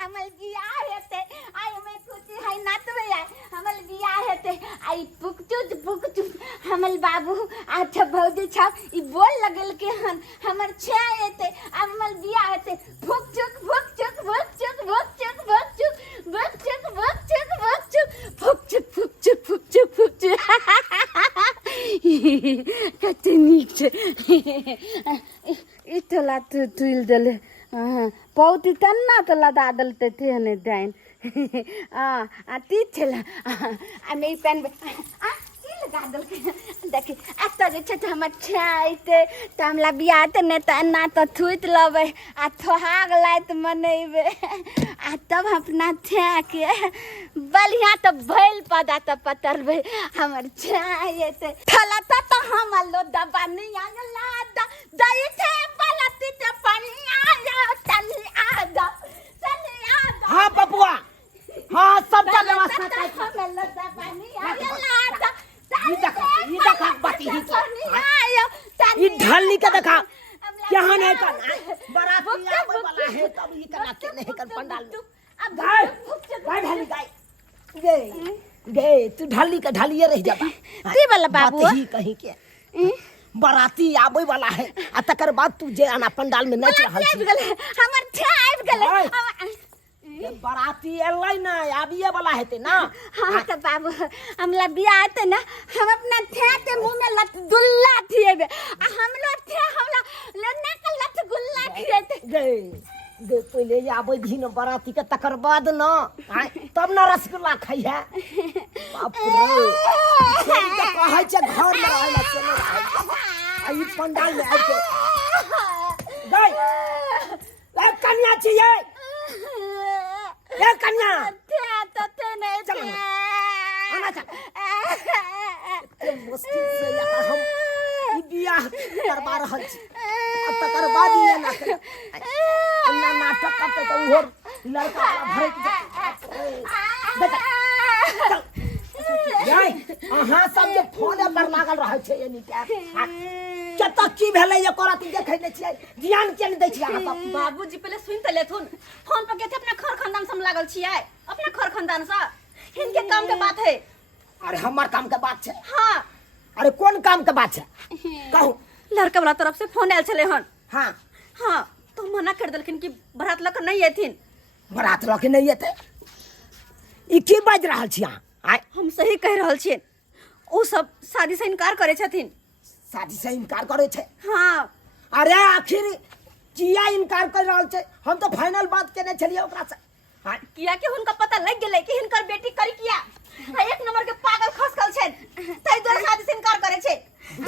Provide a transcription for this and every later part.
हमल बियाह हेते आई मैं कुछ है नातवे हमल बियाह हेते आई पुकचु हमल बाबू अच्छा भौजी छाप ई बोल लगल के हमर छे हेते हमल बियाह हेते फुकचुक कते नीक छे इतला तुल दले पौती तन्ना तला दादल ते थे दाइन आ ती छला आ मे पेन आ की लगा दल देखि आता जे छ हमर छाइते त हमला बियाह त ने त ना त थुइत लबे आ थोहाग लाइत मनैबे आ तब अपना छा के बलिया त भइल पदा त पतरबे हमर छाइते थला त हम लो दबा नहीं आला दई थे पलती त पानी आया तनी आदा हाँ बबुआ हाँ सबका व्यवस्था कर हम लो दबा नहीं आया ये देखा बाती ही ये ढलनी का देखा क्या नहीं करना बारात आवे वाला है तब ये करना के नहीं कर पंडाल में गाय ढलनी गाय गए तू ढलनी का ढलिए रह जाबा ती वाला बाबू ही कहीं के बाराती आवे वाला है आ तकर बाद तू जे आना पंडाल में नाच रहल छी हमर छे आबि गेले ये बाराती एलै ना आबिए वाला हेते ना हां त बाबू हमला बियाह त ना हम अपना थे ते मुंह में लत दुल्ला थिएबे आ हमलो थे हमला लन्ना का लत गुल्ला खिएते गे पहले आबै भी न बाराती के तकर बाद न तब न रसगुल्ला खाई है बाप रे के कहै छै घर में रहै ला चले आ ई पंडाल में आइ के गई ए कन्या छियै ए कन्या थे तो थे नहीं चल आना चल मुश्किल से या हम ई बियाह करबा रहल छी अब तकर बाद ये ना अन्ना नाटक करते तो वो लड़का भरे बेटा याय अहाँ सब जे फोन पर लागल रहै छै एनी कत की भेलै ये कोराती देखै नै छियै ध्यान के नै दै छियै अहाँ सब बाबूजी पहले सुन त लेथुन फोन पर केथे अपना घर खानदान से लागल छियै अपना घर खानदान से इनके काम के बात है अरे हमर काम के बात छै हां अरे कौन काम के बात छै कहू लड़का वाला तरफ से फोन आयल छले हन हां हां तो मना कर देलखिन कि बारात लक नहीं एथिन बारात लके नहीं एते ई की बाज रहल छी अहाँ हम सही कह रहल छियै ओ सब शादी से इनकार करे छथिन शादी से इनकार करे छै हां अरे आखिर किया इनकार कर रहल छै हम तो फाइनल बात केने छलिए ओकरा से किया कि हुनका पता लग गेलै कि हिनकर बेटी करी किया एक नंबर के पागल खसकल छै तै दोसर शादी से इनकार करे छै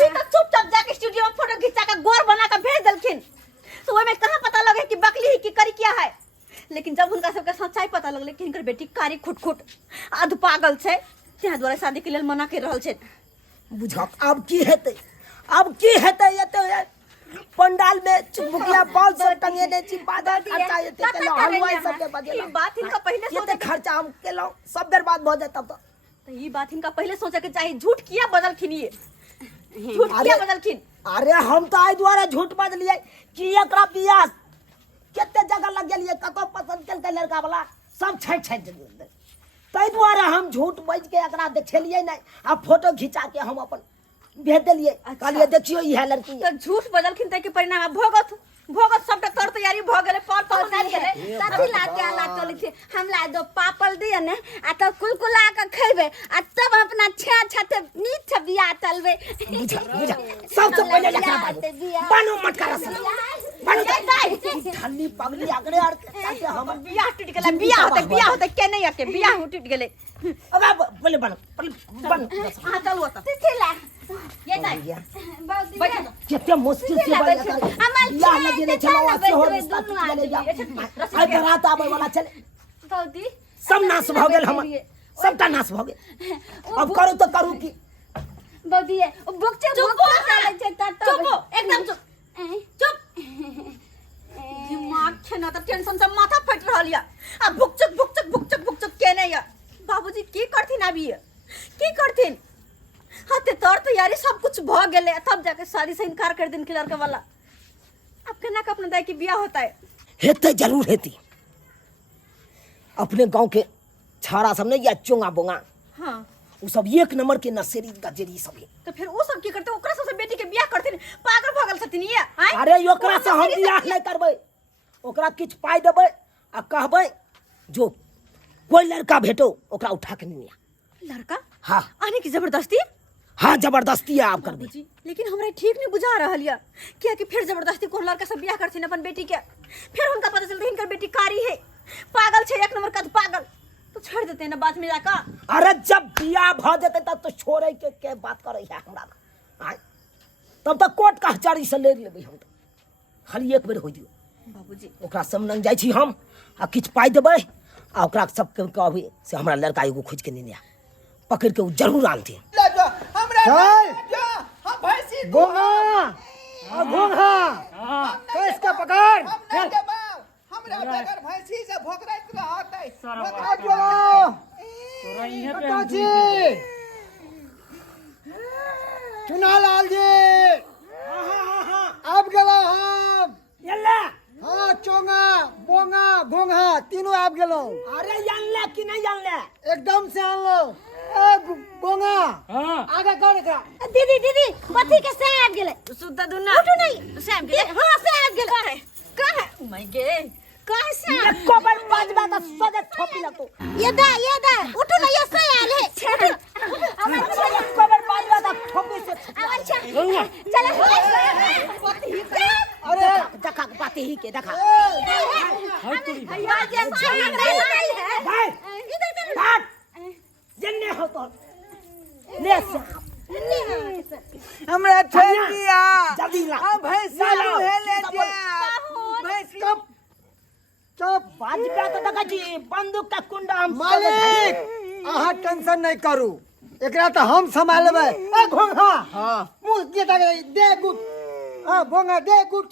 जी तो चुपचाप जाके स्टूडियो में फोटो खिंचा के गोर बना के भेज देलखिन तो ओय में कहां पता लगे कि बकली ही की करी किया है लेकिन जब हुनका सबके सच्चाई पता लगले कि हिनकर बेटी कारी खुटखुट अध पागल छै त्या द्वारा शादी के लेल मना कर रहल छै बुझक अब की हेतै ये तो पंडाल में चुपकिया बाल सब टंगेने छी बादल खर्चा एते केलो हलवाई सब के बजेला ई बात इनका पहले सोचे खर्चा हम केलो सब बर्बाद भ जात तब तो ई बात इनका पहले सोचे के चाहिए झूठ किया बदलखिन ये झूठ किया बदलखिन अरे हम तो आई द्वारा झूठ बदलिए कि एकरा बियाह केते जगह लग गेलिए कतो पसंद केल के लड़का वाला सब छट तै द्वारा हम झूठ बज के एकरा देखेलिए नहीं आ फोटो खिंचा के हम अपन भेज दिलिए कहलिए देखियो ई है लड़की तो झूठ बदलखिन तै के परिणाम भोगत सब तोर तैयारी भ गेले पर नहीं गेले कथि लाके आला चले छे हमला दो पापल दिए ने आ त कुलकुला के खइबे आ तब अपना छे छते नीच बियाह तलबे बुझा सबसे पहले लखा बानो मटका रसल बन ढल्ली पगली अगड़े आर के हम बियाह टूट गेले बियाह होते के नहीं आके बियाह टूट गेले अब बोले बन हां चलो त तिथिला ये नहीं बैठ कितने मुश्किल से बियाह लगे ने चलो से हो चले जा आई बारात आवे वाला चले बौदी सब नाश भ गेल हम सबटा नाश भ गेल अब करू तो करू की बौदी बुकचे चुप चले छे चुप एकदम चुप दिमाग छना त टेंशन से माथा फट रहल या आ भुकचक के नहीं या बाबूजी की करथिन अभी की करथिन हते तोर तैयारी सब कुछ भ गेले तब जाके शादी से इनकार कर दिन के लड़का वाला अब केना के अपना दाई के बियाह होता है हेते जरूर हेती। अपने गांव के छाड़ा सब नहीं या चोंगा बोंगा हां वो सब एक नंबर के नसेरी गजेरी सब है। तो फिर वो सब की करते ओकरा सबसे बेटी के बियाह करथिन पागल भगल छथिन ये आय अरे ओकरा से हम बियाह नहीं करबै, ओकरा किछ पाई देबै आ कहबै जो कोई लड़का भेटो ओकरा उठा के निया। लड़का हाँ आने की जबरदस्ती हाँ जबरदस्ती आप करबै। बाबूजी लेकिन हमरा ठीक नहीं बुझा रहल या क्या कि फिर जबरदस्ती को लड़का सब बियाह करथिन अपन बेटी के, फिर उनका पता चलते इनकर बेटी कारी है पागल छे एक नंबर का पागल, तो छोड़ देते हैं ना बाद में जाकर। अरे जब बियाह भ जेते तब तो छोड़े के बात करे है हमरा आय तब तक कोर्ट कचहरी से ले लेबै हम। खाली एक बेर हो दियो बाबूजी ओकरा समन जाय छी हम आ किछ पाई देबै आ ओकरा सब के कहबै से हमरा लड़का एगो खोज के निया पकड़ के उ जरूर आनते। गोंगा गोंगा कैस का पकड़ हमरा बगैर भैंसी से भोकराइत रहत है जी चुनालाल जी अब गेलो हम यल्ला हाँ चोंगा बोंगा घोंगा तीनों आप गेलो। अरे जानले कि नहीं जानले एकदम से आन लो। ए बोंगा आगे कर एकरा। दीदी दीदी पति के साथ गेले सुद्धा दुना उठो नहीं साथ गेले हां साथ गेले कहां माय गे कहां से ये कोबर बाजबा का सदे थोपी लगतो ये दा उठो ना ये से आले अच्छा ये कोबर बाजबा का थोपी से अच्छा चलो पति ही के अरे देखा बातें ही के देखा भैया जे है इधर चलो काट जन्ने हो तो ले हमरा छोड़ दिया जल्दी ला अब भैंसी मुहे ले जा भैंसी चुप बाजबा तो देखा जी बंदूक का कुंडा हम मालिक अहाँ टेंशन नहीं करू एकरा तो हम संभालबे। ए घोंगा हां मुंह के दे गुट हां बोंगा दे गुट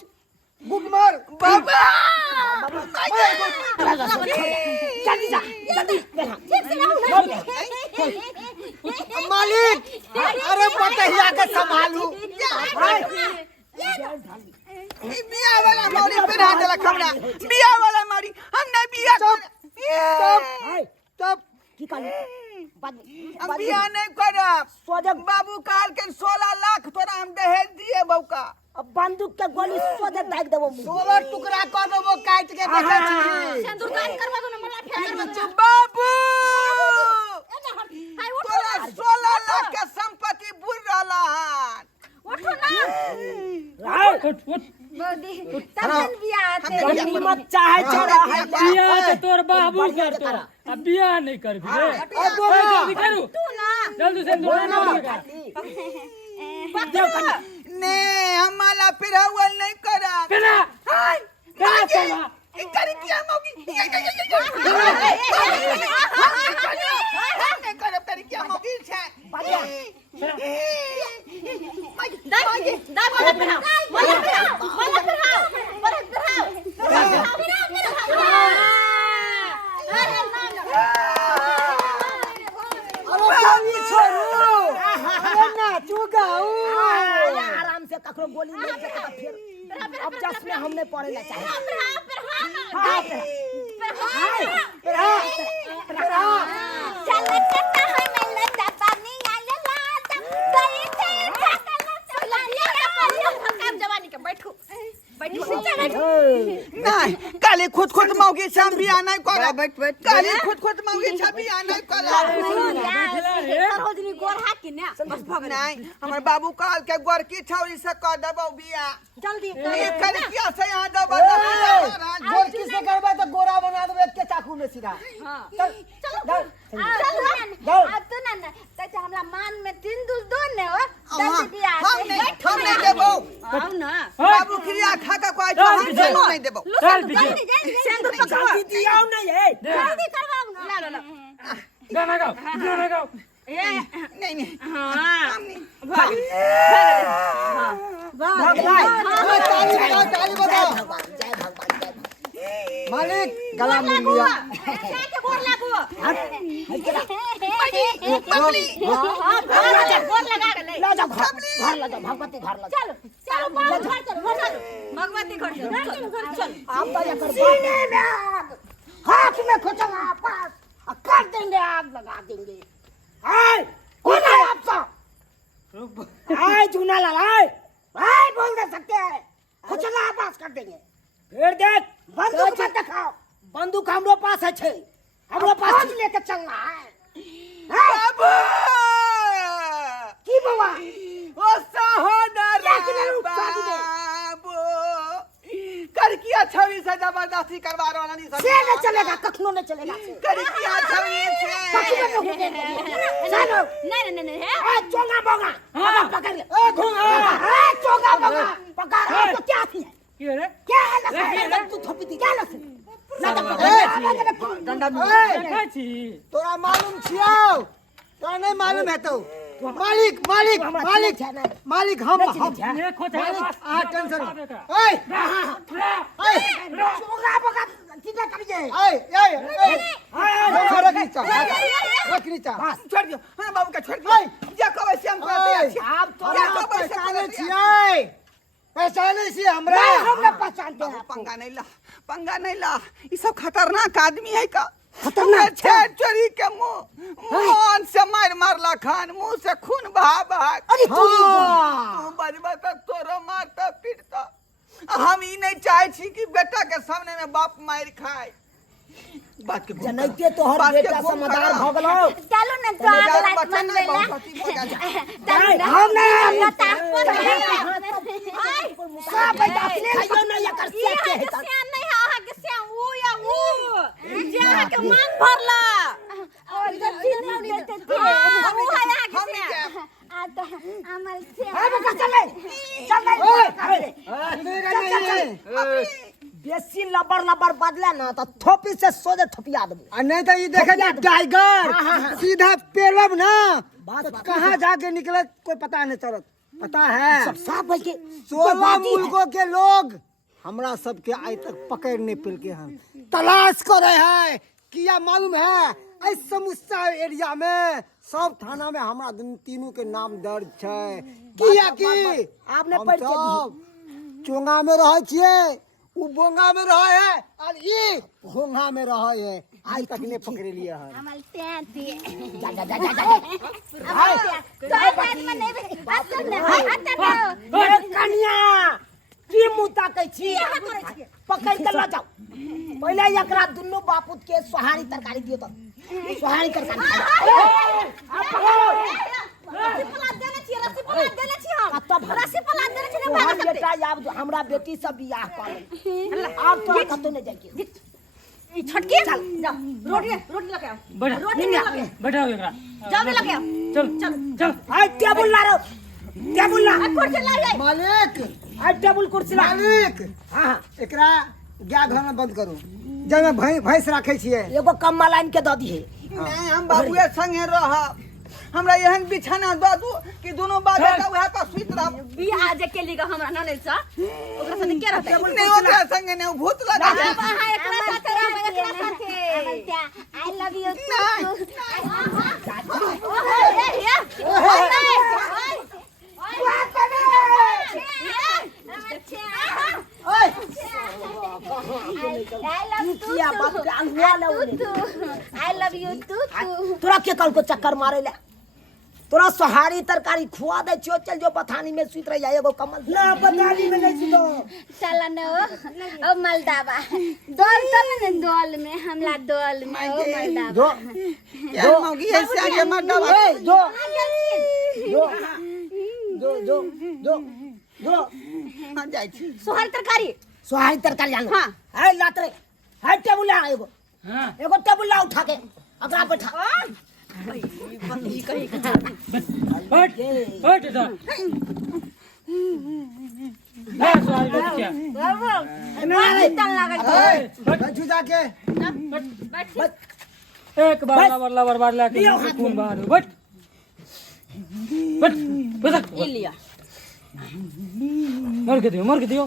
गुट मार बाबा जल्दी जा जल्दी मालिक अरे पतहिया के संभालू। बिया वाला मौरी पहना देला हमरा बिया वाला मौरी हम नहीं बिया तब की काली हम बिया नहीं करब सोजग बाबू काल के 16 लाख तोरा हम दहेज दिए बौका अब बंदूक के गोली सोजग दाग देबो 16 टुकड़ा कर देबो काट के देखै छी। सिंदूर काट करवा दो ना मला फेर करवा दो बाबू हाय उठो तोरा 16 लाख के संपत्ति बुर रहला हन उठो ना मोदी तखन बियाह ते कीमत चाहे छोड़ा है बियाह तो तोर बाबू करतो अब बियाह नहीं कर भी जल्दी करू तू ना जल्दी से दूर ना ने हमारा पिरावल नहीं करा बिना हाय बिना करवा इकरी किया मौगी नहीं करब तरी किया मौगी छे दाई मला पिराओ मला अरे छोड़ू अरे ना चुगाऊ आराम से ककरो गोली नहीं देता फिर अब जस में हमने पड़े ला चाहे नहीं काली खुद मौगी छे बिया नहीं करब काली खुद मौगी छे बिया नहीं करब रोजनी गोरहा कि ने बस भग नहीं हमर बाबू काल के गोरकी छौरी से कर देबो बिया जल्दी इकरी किया से यहां देबो गोरकी से करबे तो गोरा बना देबे के चाकू में सीधा। चलो तो ना त हमरा मान में 3 दूर 2 ने हो जल्दी बियाह हम नहीं देबो आओ ना बाबू क्रिया खा का कोई हम नहीं देबो चल पीछे सिंदूर पकड़ो दीदी आओ नहीं है जल्दी करवाऊंगा ला गाना गाओ नहीं हां भाग ताली बजाओ जय भगवान मालिक गला मिल लिया। के गोर लागो बबली हां गोर लगा के ले ला जाओ घर ला जाओ भगवती घर ला जाओ चलो भगवती घर चल आप तो एकर सीने में आग, हाथ में खोचंगा पास, कर देंगे आग लगा देंगे। आए कौन है आप सब? आए चूना लाए, आए बोल दे सकते हैं, खोचंगा पास कर देंगे। फिर देख बंदूक मत दिखाओ, बंदूक हमरो पास है छे, हमरो पास लेके चलना है। बाबू की बाबा ओ सहोदर बाबू कर किया छवि से जबरदस्ती करवा रहा नहीं से न चलेगा, कखनो न चलेगा से। कर किया छवि कखनो न से चलो नहीं ए चोंगा बोगा पकड़ ले, ए घोंगा ए चोंगा बोगा पकड़। तो क्या थी ये रे क्या है तू थोपी दी क्या लस डंडा देखै छी तोरा मालूम छियौ? तोरा नहीं मालूम है तो मालिक मालिक मालिक मालिक हम ये खोता आ टेंशन ओए चोंगा बोगा सीधा करिए। रख नीचा रख नीचा छोड़ दियो हां बाबू का छोड़ दियो जा कबे श्याम को दे आप तो जा कबे से पहचाने छियै, पहचाने छियै हमरा। हमने पहचानते हैं पंगा नहीं ला ये सब खतरनाक आदमी है का खतरनाक छेड़ चोरी के मुंह से मार मारला खान मुंह से खून बहा बहा अरे तू तू बजबा तो तोरो मारता पीटता हम ई नहीं चाहे छी कि बेटा के सामने में बाप मार खाए बात के जनैते तो हर बेटा समझदार भ गेलो। चलो ना तो आग लाइट मन बेला हम नहीं बता सब बेटा अपने खाइयो नहीं या कर ये सकते है हैं। श्याम नहीं है आहा के श्याम वो या वो जे आहा के मांग भरला और तो तीन देते थे वो है आहा के श्याम आता अमल श्याम ए बेटा चले चल बेसी लबर लबर बदले ना तो थोपी से सोझे थोपिया देबो। आ नहीं तो ये देखे थे टाइगर सीधा पेलब ना तो कहाँ जाके निकले कोई पता नहीं चलत। पता है सब साफ भाई के 16 मुल्कों के लोग हमरा सबके आज तक पकड़ नहीं पिल के हम तलाश कर रहे हैं। किया मालूम है इस समूचा एरिया में सब थाना में हमरा तीनों के नाम दर्ज है। किया की आपने हम परिचय सब चोंगा में रहे छिए, उ बोंगा में रहे है और ये घोंगा में रहे है। आज तक ने पकड़ लिया है। अमल श्याम थी जा जा जा जा जा तो बात में नहीं आता ए कन्या की मुता के छी पकड़ के ला जाओ। पहले एकरा दुनु बापूत के सोहारी तरकारी दियो तो सोहारी तरकारी रसी पला देने छी हम तोहर बेटा आब हमरा बेटी सब बियाह कर ले अब तो कतो नहीं जाइए। ई छटकी चल जा रोटी लेके आओ रोटी लेके आओ बैठाओ एकरा जल्दी लेके आओ चल चल आ टेबल ला रो टेबल ला कुर्सी ला जाए मालिक आ टेबल कुर्सी ला। मालिक हां एकरा गया घर में बंद करू जब मैं भैंस रखे छिए। एगो कम्मा लाइन के द दिए। नहीं हम बाबूए संगे रह हमरा एहन बिछाना दऽ दू कि दोनों बाबे का वह पर सुइत रह बियाह जे के लिगा हमरा ननै छ ओकरा साथे के रहतै नहीं ओकरा संगे नहीं भूत लगा दे हां एकरा साथे रहबै एकरा साथे I love you I love you तू तोरा के कल को चक्कर मारे ले तोरा सोहारी तरकारी खुआ दे छियो चल जो पथानी में सुत रह एगो कमल ना पथानी में नहीं सुतो चल न ओ मलदावा दल तो न दल में हमला दल में ओ मलदावा जो यार मौगी ऐसे आगे मत दबा ए जो जो जो जो जो हम जाई छी सोहर तरकारी सोहारी तरकारी आनो हाँ। है लात रे है टेबुल ला एगो हां एगो टेबुल ला उठा के अगला बैठा हट हट दा ना सवाल मत क्या तन लागल जुदा के एक बार लवर बार लाके खून बाहर बैठ बैठ बैठ ई लिया मर के दियो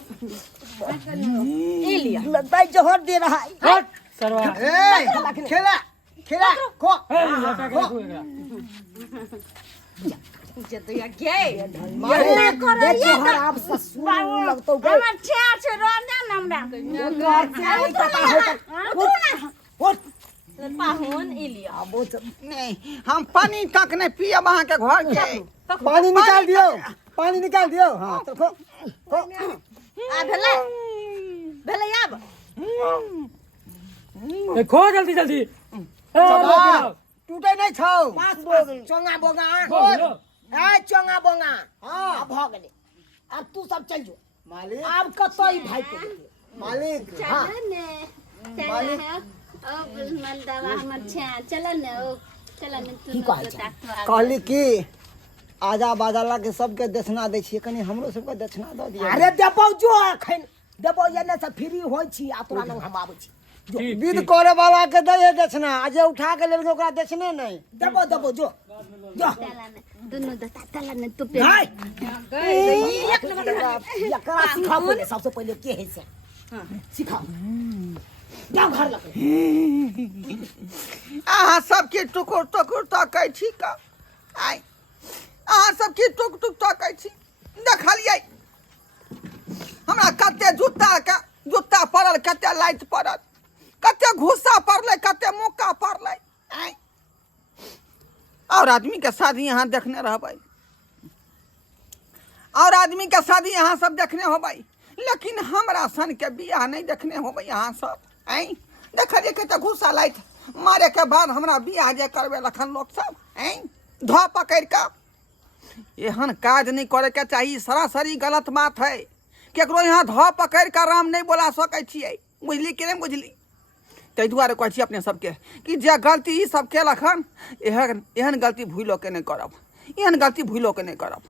ई लिया लगता जोहर दे रहा है हट सरवा ए खेला खेला को ए हटा के रखो एकरा जे दैया गे मालिक देख तोहर आप ससुर लगतो गे हमर छेर छे रोने न हमरा घर से नहीं पता होता उठ पाहुन इलिया अब वो नहीं हम पानी तक नहीं पियब अहाँ के घर के पानी निकाल दियो, पानी निकाल दियो। हाँ तो खो आ भेले आब ए, खो जल्दी जल्दी ए, चला, बोल, टूटे नहीं छौ। पास चोंगा बोगा बोल, बोल। ए चोंगा बोगा हाँ अब हो गेले अब तू सब चल जो मालिक, अब कतई भाई के मालिक, हाँ मालिक, अब मंदावा हमर छे चल न ओ चल न तू की कहै छै कहली कि आजा बाजाला के सबके दक्षिणा दै छियै, कनी हमरो सबके दक्षिणा दऽ दियौ। अरे देबौ जो एखन देबौ एने से फ्री होई छी आ तोरा लग हम आबै छी ठीक, विध ठीक। करे वाला के दै है दक्षिणा, आ जे उठा के लेलकै ओकरा दक्षिणे नहीं। देबौ देबौ जो जो चल न दुनु दता चल न तू पे हाय एकरा सिखा पहिले सबसे पहिले के है से सिखा जाओ घर लग अहाँ सबके टुकुर टुकुर तकै छी का आइ अहाँ सबके टुक टुक तकै छी देखलियै हमरा कते जुत्ता पड़ल, कते लाइट पड़ल, कते घुस्सा पड़लै, कते मुक्का पड़लै आइ और आदमी के शादी यहाँ देखने रहबै, और आदमी के शादी यहाँ सब देखने होबै, लेकिन हमरा सन के बियाह नहीं देखने होबै यहाँ सब। आई देखलिए कते घुस्सा लाइट मारे के बाद हमरा बियाह जे करबे लखन लोग सब आई ध पकड़ के एहन काज नहीं करे के चाहिए, सरासरी गलत बात है। केकरो यहाँ ध पकड़ के राम नहीं बोला सकै छियै, बुझली कि नहीं बुझली? ताहि दुआरे कहै छी अपने सबके कि जे गलती ई सब केलक हन एहन गलती भूलो के नहीं करब, एहन गलती भूलो के नहीं करब।